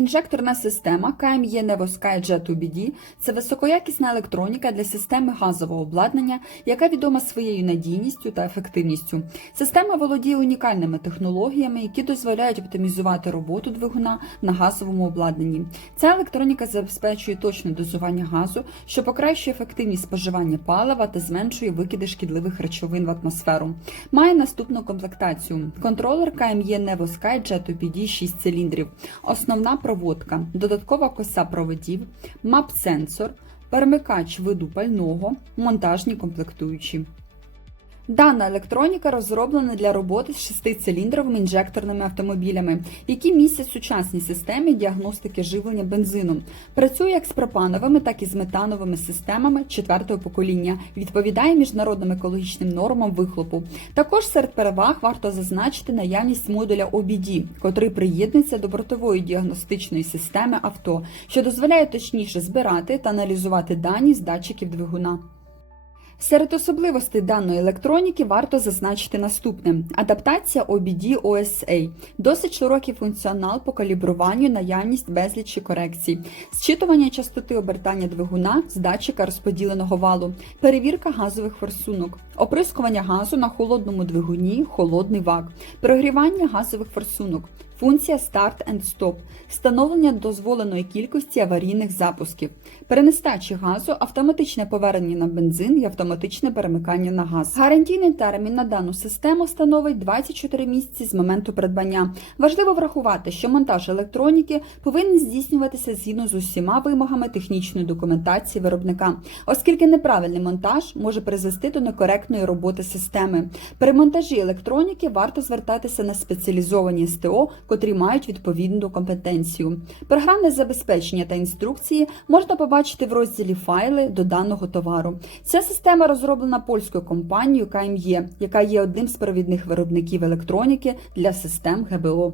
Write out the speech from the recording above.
Інжекторна система KME Nevosky Jet UBD – це високоякісна електроніка для системи газового обладнання, яка відома своєю надійністю та ефективністю. Система володіє унікальними технологіями, які дозволяють оптимізувати роботу двигуна на газовому обладнанні. Ця електроніка забезпечує точне дозування газу, що покращує ефективність споживання палива та зменшує викиди шкідливих речовин в атмосферу. Має наступну комплектацію: контролер KME Nevosky Jet UPD 6 циліндрів, основна проводка, додаткова коса проводів, мап-сенсор, перемикач виду пального, монтажні комплектуючі. Дана електроніка розроблена для роботи з шестициліндровими інжекторними автомобілями, які містять сучасні системи діагностики живлення бензину. Працює як з пропановими, так і з метановими системами четвертого покоління. Відповідає міжнародним екологічним нормам вихлопу. Також серед переваг варто зазначити наявність модуля OBD, котрий приєднується до бортової діагностичної системи авто, що дозволяє точніше збирати та аналізувати дані з датчиків двигуна. Серед особливостей даної електроніки варто зазначити наступне: адаптація OBD OSA, досить широкий функціонал по калібруванню, наявність безлічі корекцій, зчитування частоти обертання двигуна з датчика розподіленого валу, перевірка газових форсунок, оприскування газу на холодному двигуні, холодний вак, прогрівання газових форсунок. Функція Start and Stop, встановлення дозволеної кількості аварійних запусків, перенестачі газу, автоматичне повернення на бензин і автоматичне перемикання на газ. Гарантійний термін на дану систему становить 24 місяці з моменту придбання. Важливо врахувати, що монтаж електроніки повинен здійснюватися згідно з усіма вимогами технічної документації виробника, оскільки неправильний монтаж може призвести до некоректної роботи системи. При монтажі електроніки варто звертатися на спеціалізовані СТО, котрі мають відповідну компетенцію. Програмне забезпечення та інструкції можна побачити в розділі Файли до даного товару. Ця система розроблена польською компанією KME, яка є одним з провідних виробників електроніки для систем ГБО.